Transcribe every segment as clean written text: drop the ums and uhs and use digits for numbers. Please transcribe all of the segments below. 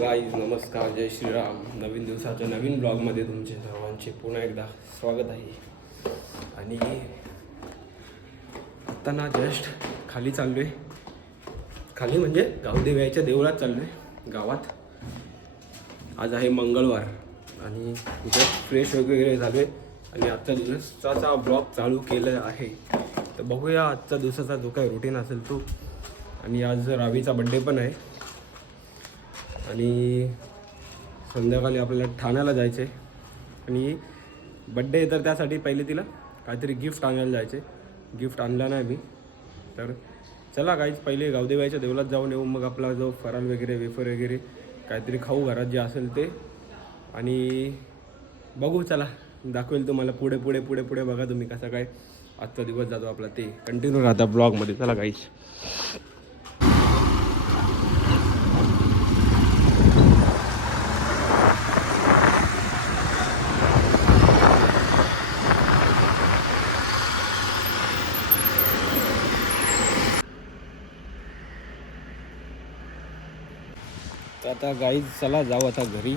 Guys नमस्कार, जय श्रीराम. नवीन दिवसाच्या नवीन ब्लॉगमध्ये तुमचे सर्वांचे पुन्हा एकदा स्वागत आहे. आणि आत्ता ना जस्ट खाली चाललो आहे. खाली म्हणजे गावदेवाच्या देवळात चाललो आहे गावात. आज आहे मंगळवार आणि जस्ट फ्रेश वगैरे झालो आहे आणि आजच्या दिवसाचा ब्लॉग चालू केला आहे. तर बघूया आजचा दिवसाचा जो काही रुटीन असेल तो. आणि आज रावीचा बड्डे पण आहे आणि संध्याकाळी आपल्याला ठाण्याला जायचं आहे. आणि बड्डे तर त्यासाठी पहिले तिला काहीतरी गिफ्ट आणायला जायचं आहे. गिफ्ट आणला नाही मी, तर चला काहीच पहिले गावदेवाच्या देवळात जाऊन येऊ. मग आपला जो फराळ वगैरे वेफर वगैरे काहीतरी खाऊ घरात जे असेल ते. आणि बघू, चला दाखवेल तुम्हाला पुढे पुढे पुढे पुढे. बघा तुम्ही कसा काय आजचा दिवस जातो आपला, ते कंटिन्यू राहता ब्लॉगमध्ये. चला काहीच तर आता गाईज चला जाऊ आता घरी.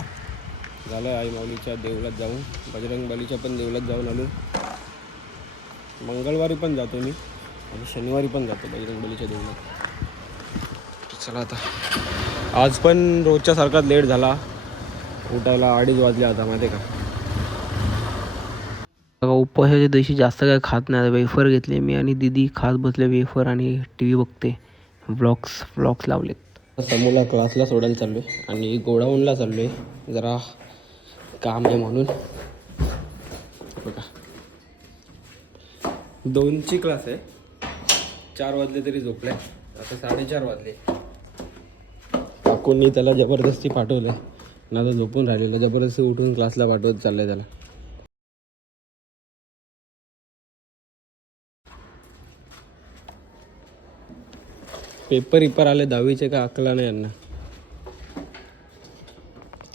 झालं आई माऊलीच्या देवळात जाऊन, बजरंगबलीच्या पण देवळात जाऊन आलो. मंगळवारी पण जातो मी आणि शनिवारी पण जातो बजरंगबलीच्या देवळात. चला आता आज पण रोजच्या सारखाच लेट झाला. उठायला 2:30 वाजले आता, माहिती आहे का. बघा उपवासाच्या दिवशी जास्त काय खात नाही. वेफर घेतले मी आणि दीदी खात बसले वेफर आणि टी व्ही बघते. व्लॉग्स लावलेत. समूला क्लासला सोडायला चाललो आहे आणि गोडाऊनला चाललो आहे, जरा काम आहे म्हणून. बघा 2ची क्लास आहे. 4 वाजले तरी झोपलाय. आता 4:30 वाजले. काकूंनी त्याला जबरदस्ती पाठवलं ना, आता झोपून राहिलेलं. जबरदस्ती उठून क्लासला पाठवत चाललंय त्याला. पेपर आले 10वीचे, का अकला नाही यांना.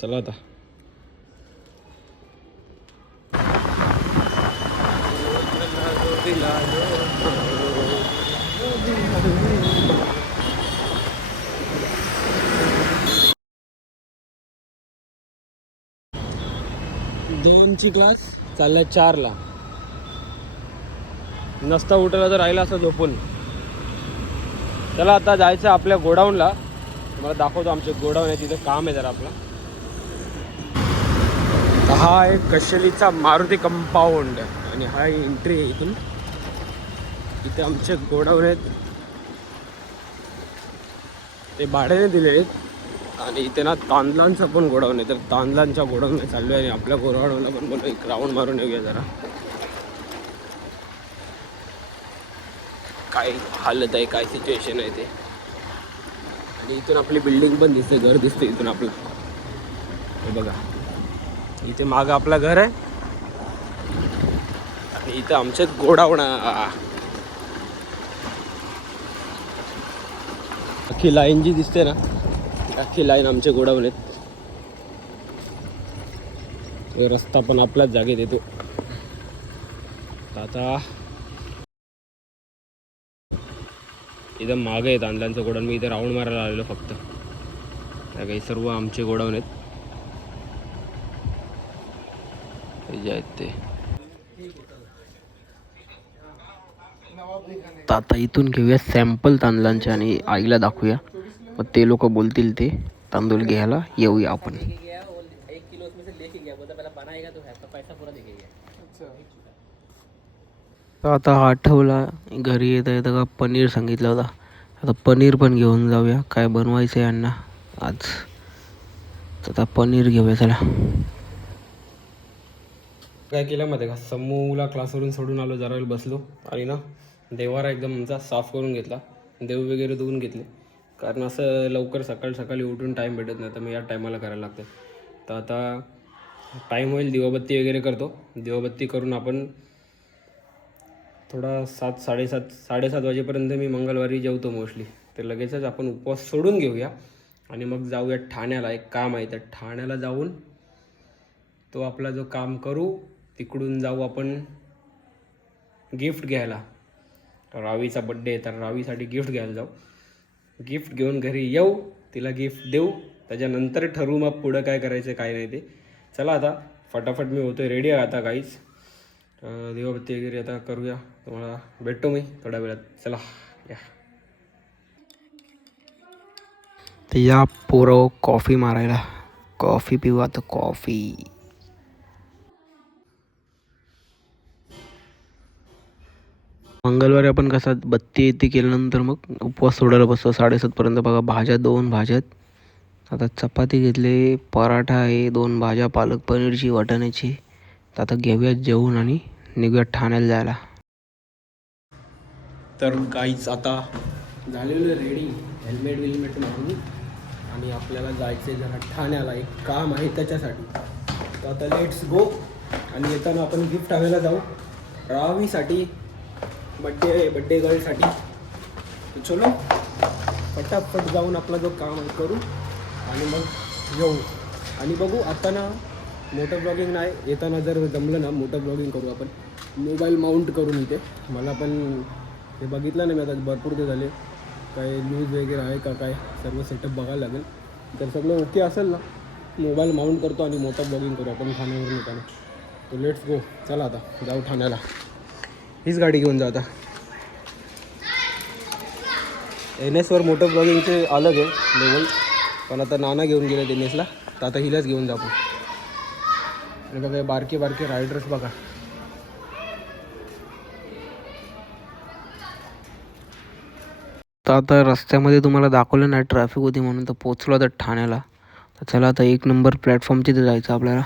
चला आता 2ची क्लास चाललाय 4ला. नसता उठला तर राहिला असं झोपून. चला आता जायचं आपल्या गोडाऊनला. तुम्हाला दाखवतो आमचे गोडाऊन आहे, तिथं काम आहे जरा आपला. हा आहे कशेलीचा मारुती कंपाऊंड आणि हा एंट्री आहे इथून. इथे आमचे गोडाऊन आहेत, ते भाड्याने दिले आहेत. आणि इथे ना तांदळांचं पण गोडाऊन आहे. तर तांदळांच्या गोडाऊन चाललो आहे आणि आपल्या गोडाऊनला पण बोललो एक राऊंड मारून येऊया जरा. काय हालत आहे, काय सिच्युएशन आहे ते. आणि इथून आपली बिल्डिंग पण दिसते, घर दिसते इथून आपलं. हे बघा, इथे मागं आपलं घर आहे आणि इथं आमचे गोडाऊन. अख्खी लाईन जी दिसते ना, अख्खी लाईन आमचे गोडाऊन आहेत. रस्ता पण आपल्याच जागेत येतो. आता इथं मागं आहे तांदळांचं गोडाऊन. मी इथं राऊंड मारायला आलेलो फक्त. त्या काही सर्व आमचे गोडाऊन आहेत जे आहेत ते. आता इथून घेऊया सॅम्पल तांदळांचे आणि आईला दाखवूया. मग ते लोक बोलतील ते तांदूळ घ्यायला येऊया आपण. तर आता आठवला घरी येता येतं का पनीर सांगितलं होता. आता पनीर पण घेऊन जाऊया. काय बनवायचं आहे यांना आज. तर आता पनीर घेऊया. चला काय केलं माहिती का, समूला क्लासवरून सोडून आलो, जरा वेळ बसलो आणि ना देवारा एकदम आमचा साफ करून घेतला. देव वगैरे धुवून घेतले, कारण असं लवकर सकाळी उठून टाईम भेटत नाही. तर मग या टायमाला करायला लागतं. तर आता टाईम होईल, दिवाबत्ती वगैरे करतो. दिवाबत्ती करून आपण थोडा 7-7:30 वाजेपर्यंत मी मंगळवारी जेवतो मोस्टली. तर लगेचच आपण उपवास सोडून घेऊया आणि मग जाऊया ठाण्याला. एक काम आहे, तर ठाण्याला जाऊन तो आपला जो काम करू. तिकडून जाऊ आपण गिफ्ट घ्यायला. रावीचा बड्डे आहे, तर रावीसाठी गिफ्ट घ्यायला जाऊ. गिफ्ट घेऊन घरी येऊ, तिला गिफ्ट देऊ त्याच्यानंतर ठरवू मग पुढं काय करायचं काय नाही ते. चला आता फटाफट मी होतोय रेडी आहे आता काहीच. देवाबत्ती वगैरे आता करूया. तुम्हाला भेटतो मी थोड्या वेळात. चला या. तर या पोरं कॉफी मारायला. कॉफी पिऊ आता कॉफी. मंगळवारी आपण कसा बत्ती येते केल्यानंतर मग उपवास सोडायला बसतो 7:30पर्यंत. बघा भाज्या 2 भाज्यात. आता चपाती घेतली, पराठा आहे, 2 भाज्या पालक पनीरची वाटाण्याची. तर आता घेऊयात जेवून आणि निघूयात ठाण्याला जायला. तर काहीच आता झालेलं रेडी. हेल्मेट मारून आणि आपल्याला जायचं आहे जरा ठाण्याला. एक काम आहे त्याच्यासाठी. तर आता लेट्स गो. आणि येताना आपण गिफ्ट आणायला जाऊ रावीसाठी, बड्डे गर्लसाठी. तर चलो फटाफट जाऊन आपला जो काम आहे करू आणि मग येऊ. आणि बघू आता ना मोटर ब्लॉगिंग नाही, येताना जर जमलं ना मोटर ब्लॉगिंग करू आपण मोबाईल माउंट करून. इथे मला पण हे बघितलं ना मी आता भरपूर ते झाले, काय न्यूज वगैरे आहे का काय, सर्व सेटअप बघायला लागेल. तर सगळं ओके असेल ना मोबाईल माउंट करतो आणि मोटर ब्लॉगिंग करू आपण ठाण्यावरून येताना. तो लेट्स गो. चला आता जाऊ ठाण्याला. हीच गाडी घेऊन जा आता. NSवर मोटर ब्लॉगिंगचे अलग आहे लेवल, पण आता नाना घेऊन गेले NSला, तर आता हिलाच घेऊन जा आपण. आणि बघा बारके रायडर्स बघा. तर आता रस्त्यामध्ये तुम्हाला दाखवलं नाही ट्रॅफिक होती म्हणून, तर पोचलो आता ठाण्याला. तर चला आता 1 नंबर प्लॅटफॉर्मच्या इथे जायचं आपल्याला.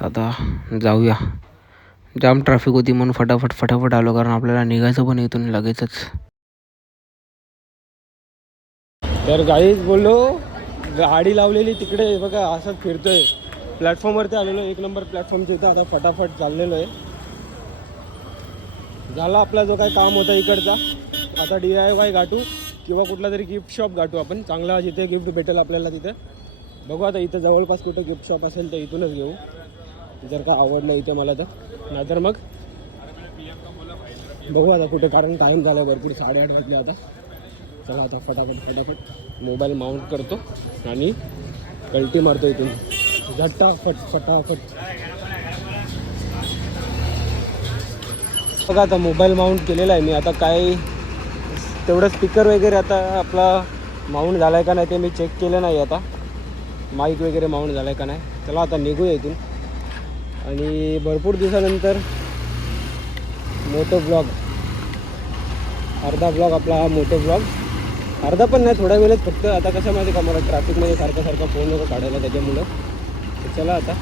तर आता जाऊया. जाम ट्रॅफिक होती म्हणून फटाफट आलो, कारण आपल्याला निघायचं पण इथून लगेचच. तर गाईच बोललो गाडी लावलेली तिकडे बघा असंच फिरतोय. प्लॅटफॉर्मवरती आलेलो 1 नंबर प्लॅटफॉर्मच्या इथं. आता फटाफट चाललेलो आहे. झाला आपला जो काय काम होता इकडचा. आता DIY गाठू किंवा कुठला तरी गिफ्ट शॉप गाठू आपण चांगला, जिथे गिफ्ट भेटेल आपल्याला तिथे. बघू आता इथं जवळपास कुठं गिफ्ट शॉप असेल तर इथूनच घेऊ, जर का आवडलं इथे मला तर. नाहीतर मग बघू आता कुठे, कारण टाईम झाला भरपूर, 8:30 वाजले आता. चला आता फटाफट मोबाईल माउंट करतो आणि कल्टी मारतो इथून फटाफट. बघा आता मोबाईल माउंट केलेला आहे मी. आता काय तेवढं स्पीकर वगैरे आता आपला माउंट झाला आहे का नाही ते मी चेक केलं नाही. आता माईक वगैरे माउंट झाला आहे का नाही. चला आता निघूया इथून. आणि भरपूर दिवसानंतर मोटो ब्लॉग, अर्धा ब्लॉग आपला मोटो ब्लॉग. अर्धा पण नाही, थोड्या वेळेत फक्त. आता कसं माहिती का, मला ट्रॅफिकमध्ये सारखा फोन नको काढायला त्याच्यामुळं. तर चला आता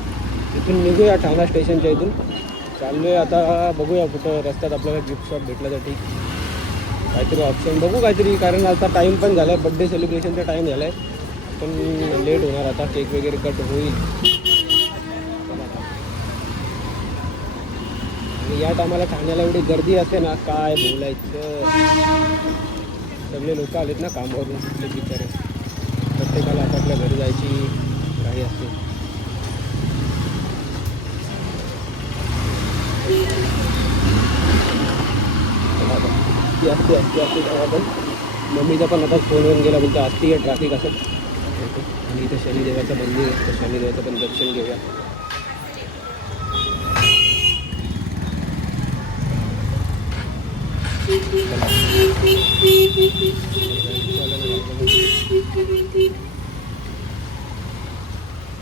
इथून निघूया ठाणा स्टेशनच्या इथून. चाललो आहे आता. बघूया कुठं रस्त्यात आपल्याला गिफ्ट शॉप भेटलं तर ठीक, काहीतरी ऑप्शन बघू काहीतरी. कारण आता टाईम पण झाला आहे, बड्डे सेलिब्रेशनचा टाईम झाला आहे, पण लेट होणार आता. केक वगैरे कट होईल. आणि या टायमाला ठाण्याला एवढी गर्दी असते ना, काय बोलायचं. सगळे लोक आलेत ना कामावरून, ते बिचारे. प्रत्येकाला आपापल्या घरी जायची काही असते. असते आपण. मम्मीचा पण आता फोनवरून गेला, बोलतो असती आहे ट्रॅफिक असं. आणि इथं शनिदेवाचं मंदिर आहे, तर शनिदेवाचं पण दर्शन घेऊया.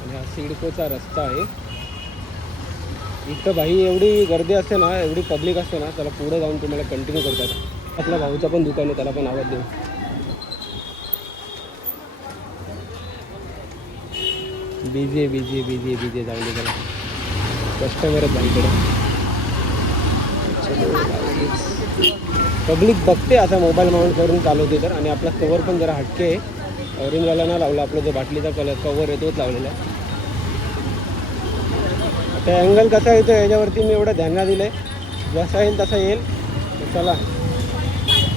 आणि हा सिडकोचा रस्ता आहे. इथं भाई एवढी गर्दी असते ना, एवढी पब्लिक असते ना. त्याला पुढे जाऊन तुम्हाला कंटिन्यू करतात. आपल्या भाऊचं पण दुकान आहे, त्याला पण आवाज देऊ. बिझी जाऊन दे त्याला. कस्टमरच भाईकडे. पब्लिक बघते आता मोबाईल माउंट करून चालवते तर. आणि आपला कवर पण जरा हटके आहे, ऑरेंजवाला ना लावला. आपला जो बाटलीचा कवर आहे तोच लावलेला आहे. आता अँगल कसा येतो याच्यावरती मी एवढं ध्यान दिलं आहे. जसा येईल तसा येईल. चला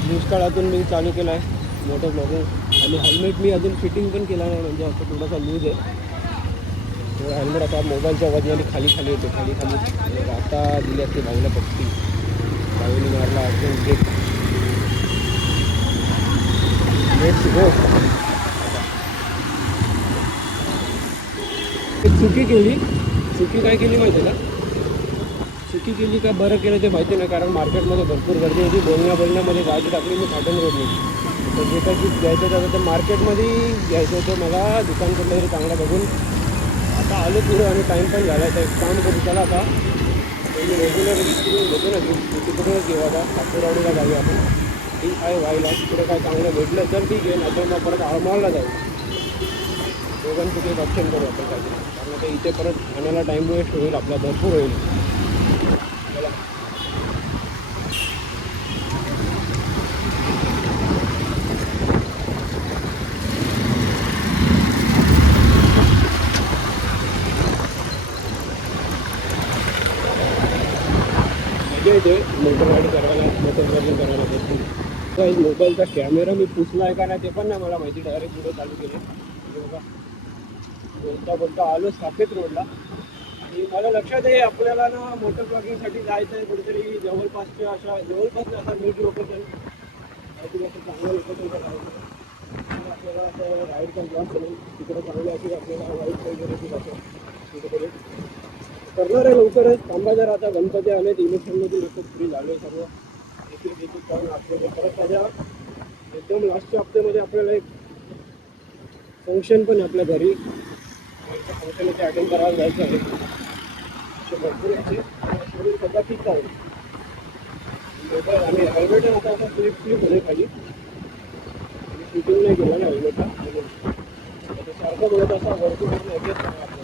दुष्काळातून मी चालू केलं आहे मोटर ब्लॉगिंग. आणि हेल्मेट मी अजून फिटिंग पण केला नाही, म्हणजे असं थोडासा लूज आहे. हेल्मेट आता मोबाईलच्या वजनाने खाली येतो, खाली. आता दिली असते भाऊला पट्टी, भाऊने मारला अजून ब्रेक. Let's go. चुकी काय केली माहिती आहे का? चुकी केली का बरं केलं ते माहिती नाही, कारण मार्केटमध्ये भरपूर गर्दी होती. बोलण्यामध्ये गाडी टाकली मी कॉटन रोडने. तर जे काही गिफ्ट घ्यायचं होतं ते मार्केटमध्ये घ्यायचं होतं मला, दुकान कुठलं तरी चांगलं बघून. आता आलो पुढे आणि टाईम पण झाला. तर एक काम करू, चला आता मी रेग्युलर घेतो ना गिफ्ट, तिकडूनच घेऊ. आता सापूरवाडीला जाऊया आपण. ठीक आहे, व्हायला तिकडे काय चांगलं भेटलं तर ठीक आहे, नाहीतर मग परत आळमाळला जाऊ. दोघांपैकी एक ऑप्शन करू आपण काहीतरी, कारण आता इथे परत खाण्याला टाईम वेस्ट होईल आपला, भरपूर होईल. चला मजा येते मोटर गाडी करायला, मोटर चार्जिंग करायला भरपूर. मोबाईलचा कॅमेरा मी पुसला आहे का नाही ते पण नाही मला माहिती. डायरेक्ट व्हिडिओ चालू केले. बघा बोलता आलो साकेत रोडला. आणि मला लक्षात आहे आपल्याला ना मोटर ब्लॉगिंगसाठी जायचं आहे कुठेतरी जवळपासच्या, अशा जवळपास असा नीट लोकेशन, काहीतरी असं चांगलं लोकेशन करायचं. आपल्याला असं राईडचा ब्लॉग करेल तिकडे चांगलं असेल, आपल्याला वाईट वगैरे असं कुठेतरी करणार आहे लवकरच. थांबा जर आता गणपती आले, इलेक्शनमध्ये लोक फ्री झाले सर्व, एक कारण आपल्याला परत त्याच्या एकदम लास्टच्या हप्त्यामध्ये आपल्याला एक फंक्शन पण आपल्या घरी, फंक्शन ते अटेंड करायला जायचं आहे. असे भरपूर याचे शरीर सध्या ठीक आहे. मोबाईल आणि हेल्मेट आता आता फ्लिप होणे खाली, आणि शूटिंग नाही केलं ना हेल्मेटला, सारखं बोलत असा भरपूर एकच आपल्याला.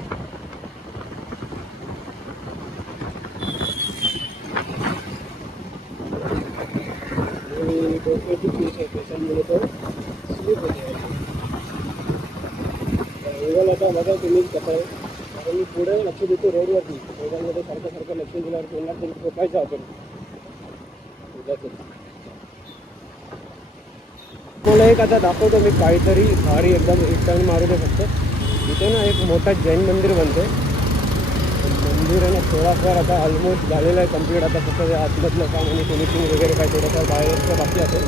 डोक्याची पीस आहे त्याच्यामुळे तो स्लीप होते. मोबाईल आता बघा तुम्हीच कसं आहे, कारण मी पुढे लक्ष देतो रोडवरती. मोबाईलमध्ये सारखं लक्ष दिल्यावर कोणाला तरी ठोकायचं आपण. मला एक आता दाखवतो मी काहीतरी भारी एकदम, एक टाइम मारू दे फक्त. इथे ना एक मोठा जैन मंदिर बनतोय. मंदिर आहे ना थोडाफार आता ऑलमोस्ट झालेलं आहे कम्प्लीट. आता फक्त आतमधलं काम आणि फिनिशिंग वगैरे काय थोडंफार बाहेरचं बाकी असेल.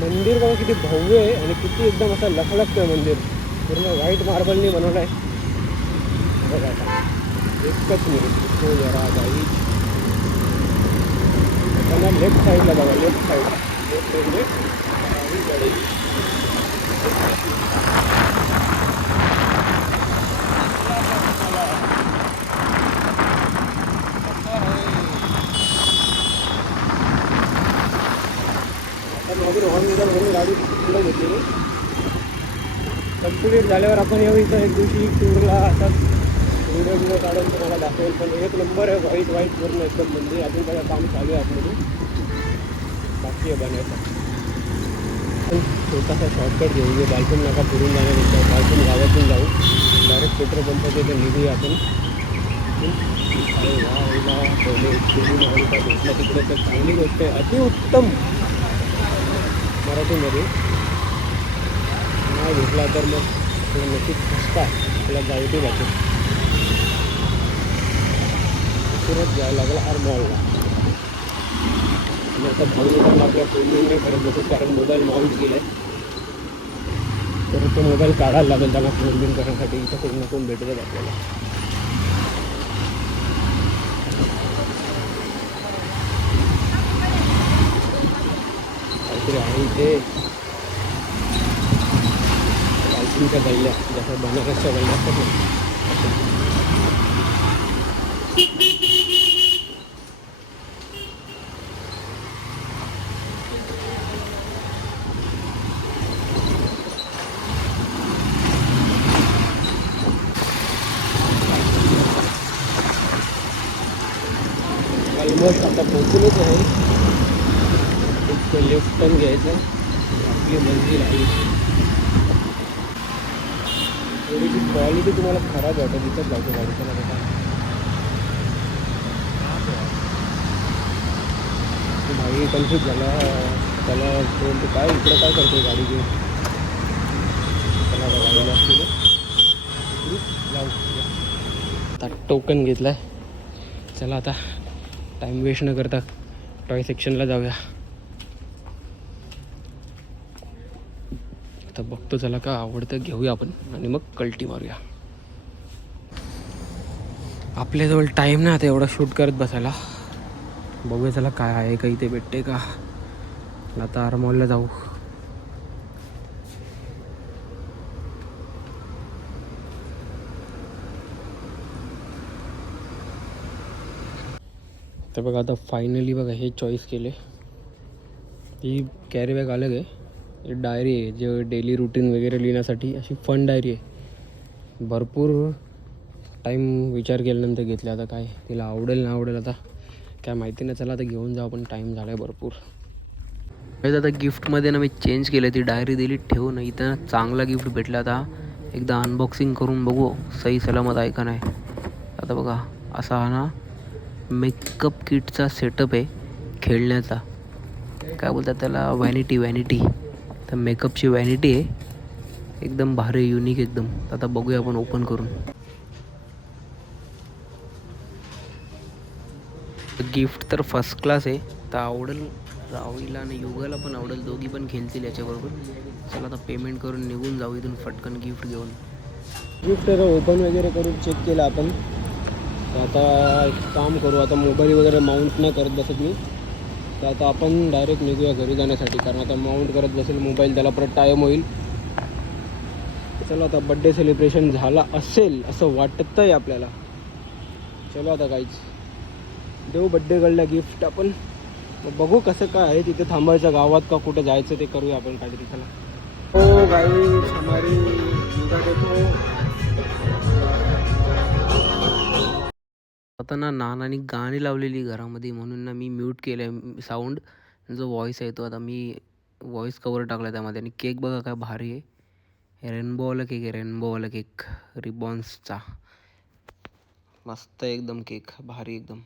मंदिर बघा किती भव्य आहे आणि किती एकदम असं लखलखतं आहे मंदिर. पूर्ण व्हाईट मार्बलनी बनवलं आहे बघा. आता एकच मिनिट हो जरा बाई, त्यांना लेफ्ट साईडला बघा, लेफ्ट साईडला मागून हॉर्न म्हणून गाडी पुढे घेतली. कम्प्लीट झाल्यावर आपण येऊ इथं एक दिवशी टूरला. आता व्हिडिओ काढून तुम्हाला दाखवेल. पण एक नंबर आहे, व्हाईट पूर्ण एकदम मंदिर. अजून त्याला काम चालू आहे आतमध्ये, बाकी आहे बनायचं. पण छोटासा शॉर्टकट घेऊ, जे बालकून नाका फिरून जाण्यापेक्षा बालकून गावातून जाऊ, डायरेक्ट पेट्रोल पंपाचे ते निघूया आपण. पहिले भेटला तिकडे तर चांगली गोष्ट आहे, अतिउत्तम. मराठीमध्ये नाही भेटला तर मग नक्कीच फसता आपल्या गावठी भाषेत. सुरत जायला लागला आर मॉलला. आणि आता भाऊ आपल्या फोन नाही करत बसत, कारण मोबाईल माउंट केला आहे. तर तो मोबाईल काढायला लागेल त्याला फोन बिन करण्यासाठी. इथं कोण कोण भेटतच आपल्याला. काहीतरी आहे इथे पालखीच्या गल्ल्या, जसं बनारसच्या गल्ल्या असतात ना. ऑलमोस्ट आता पोहोचलोच आहे. एक लेफ्ट टर्न घ्यायचं, आपली मंजिल आली. थोडीशी क्वालिटी तुम्हाला खराब वाटत इथंच लावतो गाडीचा ना बघा. भाई कन्फ्यूज झाला त्याला, बोलतो काय इकडं काय करतो गाडी घेऊन. त्याला गाडीला असते आता टोकन घेतलं आहे. चला आता टाईम वेस्ट न करता टॉय सेक्शनला जाऊया. आता बघतो चला का आवडतं घेऊया आपण आणि मग कल्टी मारूया. आपल्याजवळ टाईम नाही आता एवढा शूट करत बसायला. बघूया चला काय आहे का इथे भेटते का. आता आरमॉलला जाऊ. तर बघा आता फायनली बघा हे चॉईस केले. ही कॅरी बॅग अलग आहे. ही डायरी आहे जे डेली रुटीन वगैरे लिहिण्यासाठी अशी फन डायरी आहे. भरपूर टाईम विचार केल्यानंतर घेतला. आता काय तिला आवडेल ना आवडेल आता काय माहिती नाही. चला आता घेऊन जाऊ आपण. टाईम झाला आहे भरपूर. आता गिफ्टमध्ये ना मी चेंज केलं. ती डायरी दिली ठेवून. इथं चांगला गिफ्ट भेटला. आता एकदा अनबॉक्सिंग करून बघू सही सलामत आहे का नाही. आता बघा असा हा ना मेकअप किटचा सेटअप आहे खेळण्याचा. काय बोलतात त्याला वॅनिटी. तर मेकअपची वॅनिटी आहे. एकदम भारी युनिक एकदम. आता बघूया आपण ओपन करून. गिफ्ट तर फर्स्ट क्लास आहे. तर आवडेल राहुईला आणि युगाला पण आवडेल. दोघी पण खेळतील याच्याबरोबर. चला आता पेमेंट करून निघून जाऊ इथून फटकन गिफ्ट घेऊन. गिफ्ट आता ओपन वगैरे करून चेक केलं आपण. तर आता एक काम करू. आता मोबाईल वगैरे माउंट नाही करत बसत मी. तर आता आपण डायरेक्ट निघूया घरी जाण्यासाठी. कारण आता माउंट करत बसेल मोबाईल त्याला परत टाईम होईल. चला आता बड्डे सेलिब्रेशन झाला असेल असं वाटतं आहे आपल्याला. चलो आता काहीच देऊ बड्डे गर्लला गिफ्ट आपण. मग बघू कसं काय आहे. तिथे थांबायचं गावात का कुठं जायचं ते करूया आपण काहीतरी. चला. हो गाईस हमारी युगा देखो. आता ना नानानी गाणी लावलेली घरामध्ये म्हणून ना मी म्यूट केलं आहे साऊंड. जो व्हॉईस आहे तो आता मी व्हॉईस कवर टाकला त्यामध्ये. आणि केक बघा काय भारी आहे. रेनबोवाला केक आहे. रेनबोवाला केक रिबॉन्सचा. मस्त एकदम केक भारी एकदम.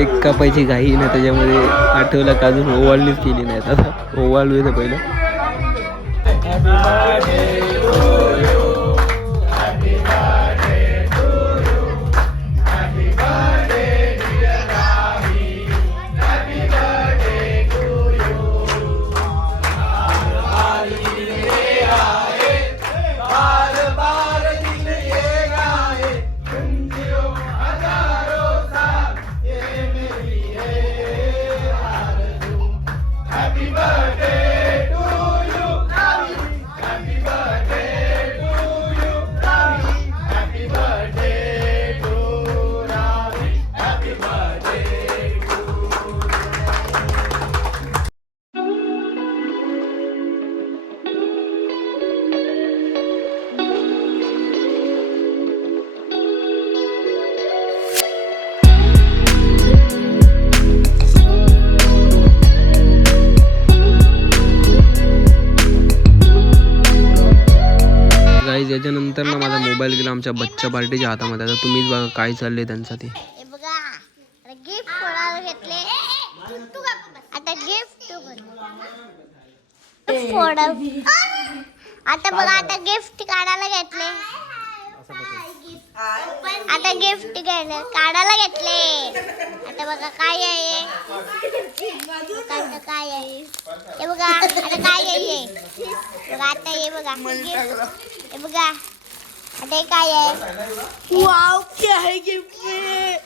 एक कापायची घाई ना त्याच्यामध्ये आठवलं का अजून ओवाळणीच केली नाही. आता ओवाळू येतं पहिलं. गाईज याच्यानंतर ना माझा मोबाईल गेला आमच्या बच्चा पार्टीच्या हातामध्ये. आता तुम्हीच बघा काय चाललंय त्यांचं ते. गिफ्ट कोणाला घेतले. आता गिफ्ट आता बघा आता गिफ्ट काढायला घेतले. आता गिफ्ट घ्यायला काढायला घेतले. आता बघा काय आहे. काय आहे हे बघा. आता काय आहे बघा. आता हे बघा हे बघा. आता हे काय आहे. वाव क्या है गिफ्ट में.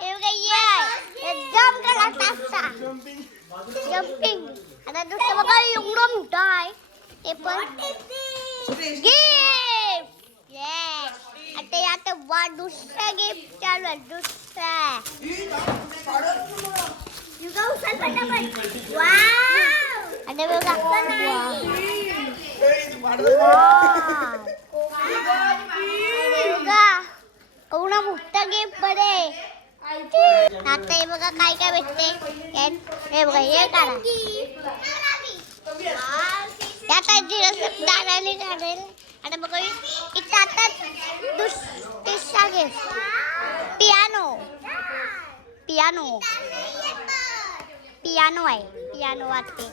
हे बघा ये जम्प करत असता जम्पिंग. आता दुसरं बघा एवढं मोठं आहे ते पण गिफ्ट. येस आता आता दुसरा गिफ्ट चालू आहे. दुसरा युगा उचल पटापट. वाव आता बघा युगा एवढा मोठा गिफ्ट मध्ये. आता हे बघा काय काय भेटते. हे बघा हे काढा. आता दादाने काढेल. आता बघा इथं आता तिसरा गिफ्ट पियानो. पियानो पियानो आहे. पियानो वाजते.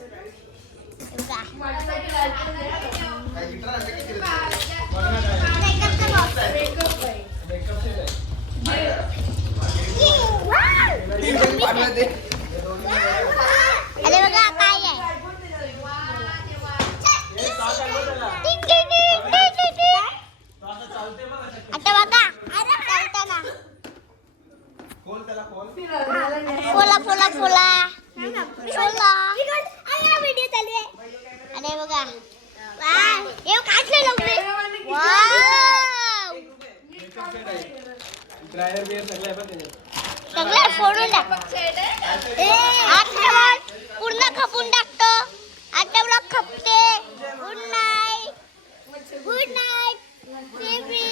आता बघा चालताना फोला फोला फोला फोला व्हिडिओ चालू आहे. अरे बघा हे काढले लवकर. वाव सगळं फोडून टाक. आठवण पूर्ण खपून टाकतो. आता ब्लॉक खपते. Good night good night baby.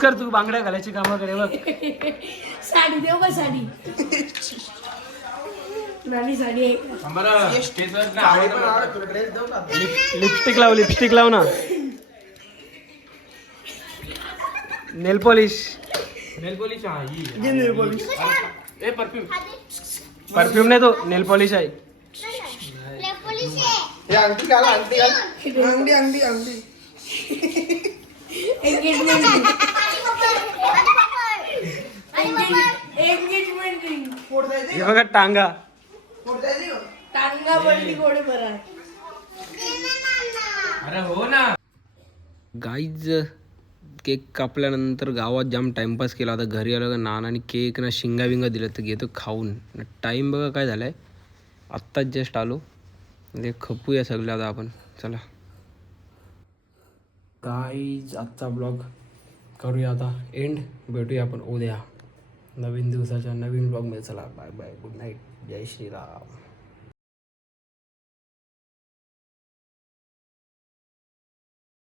कर तू बांगड्या घालायची कामाकडे बघ. साडी देऊ का साडी? नानी साडी आहे. लिपस्टिक लाव ना. नेल पॉलिश परफ्यूम नाही तो नेल पॉलिश आहे. पोलीस आहे. एंगेजमेंट हे बघा टांगा. टांगा पडली घोडे बरा. गाईज केक कापल्यानंतर गावात जाम टाइमपास केला. आता घरी आलं का नानाने केक ना शिंगा विंगा दिलं तर घेतो खाऊन. टाईम बघा काय झाला आहे. आत्ताच जस्ट आलो. म्हणजे खपूया सगळं आता आपण. चला गाईज आजचा ब्लॉग करूया आता एंड. भेटूया आपण उद्या नवीन दिवसाच्या नवीन ब्लॉगमध्ये. चला बाय बाय गुड नाईट जय श्रीराम.